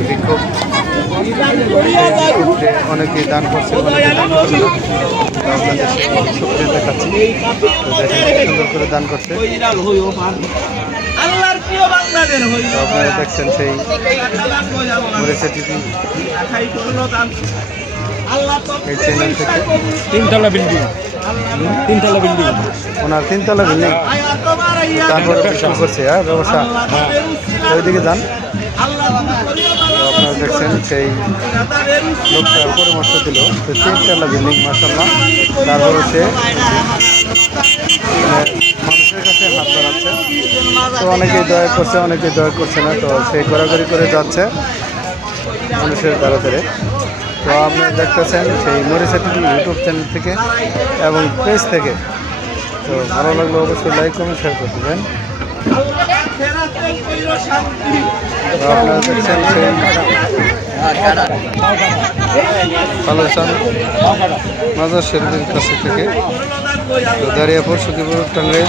বিক্ষোভ অনেকে দান করছে। আপনাদের দেখাচ্ছি সুন্দর করে। দান করছে আপনারা দেখছেন সেই মরেছে এই চ্যানেল থেকে তিনতলা বিল্ডিং তিনতলা বিল্ডিং ওনার তিনতলা বিল্ডিং তারপরে করছে হ্যাঁ। ব্যবসা ওইদিকে যান। আপনারা দেখছেন সেই লোকটা পরামর্শ দিল। তো তিনতলা বিল্ডিং মাসাল্লাহ তারপরে সে মানে মানুষের কাছে হাত বাড়াচ্ছে। তো অনেকেই দয়া করছে, অনেকেই দয়া করছে না। তো সে ঘোরাঘুরি করে যাচ্ছে মানুষের দ্বারা ধরে। তো আপনি দেখতেছেন সেই মরিসাটি ইউটিউব চ্যানেল থেকে এবং পেজ থেকে। তো ভালো লাগলে অবশ্যই লাইক কমেন্ট শেয়ার করতে আপনারা দেখছেন সেই কালোচান মাজার শরীফের কাছে থেকে দাঁড়িয়ে পর সুদীপুর টাঙ্গাইল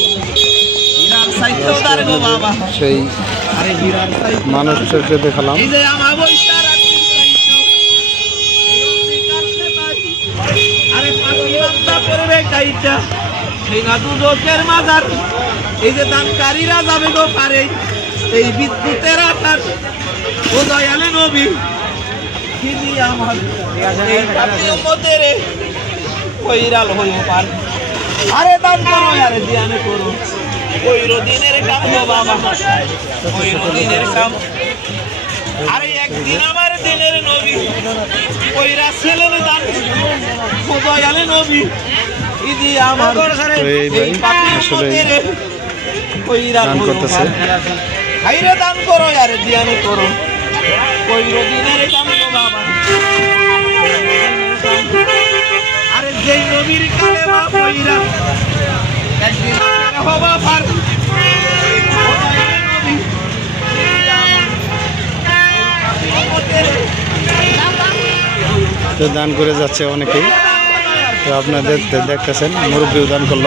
সেই মানুষকে দেখালাম। সেই না দুদকের মাজার। এই যে দানকারীরা যাবে গো পারে এই বিদ্যুতের আকার। ও দয়ালে নবী কিনি আমার এই পাপি উম্মতের কইরাল হইও পার। আরে দান করো আরে দিয়ানে করো। কইরো দিনের কাম গো বাবা কইরো দিনের কাম। আরে একদিন আমার দিনের নবী কইরা ছেলের দান ও দয়ালে নবী। ইদি আমার এই ভাই আসলে কইরাল দান করতেছে। হাইরে দান করো আরে দিয়ানে করো। কইরো দিনের কাম গো বাবা আরে যেই নবীর কালে মা তো দান করে যাচ্ছে অনেকেই। তো আপনাদের দেখতেছেন মুরব্বীও দান করল।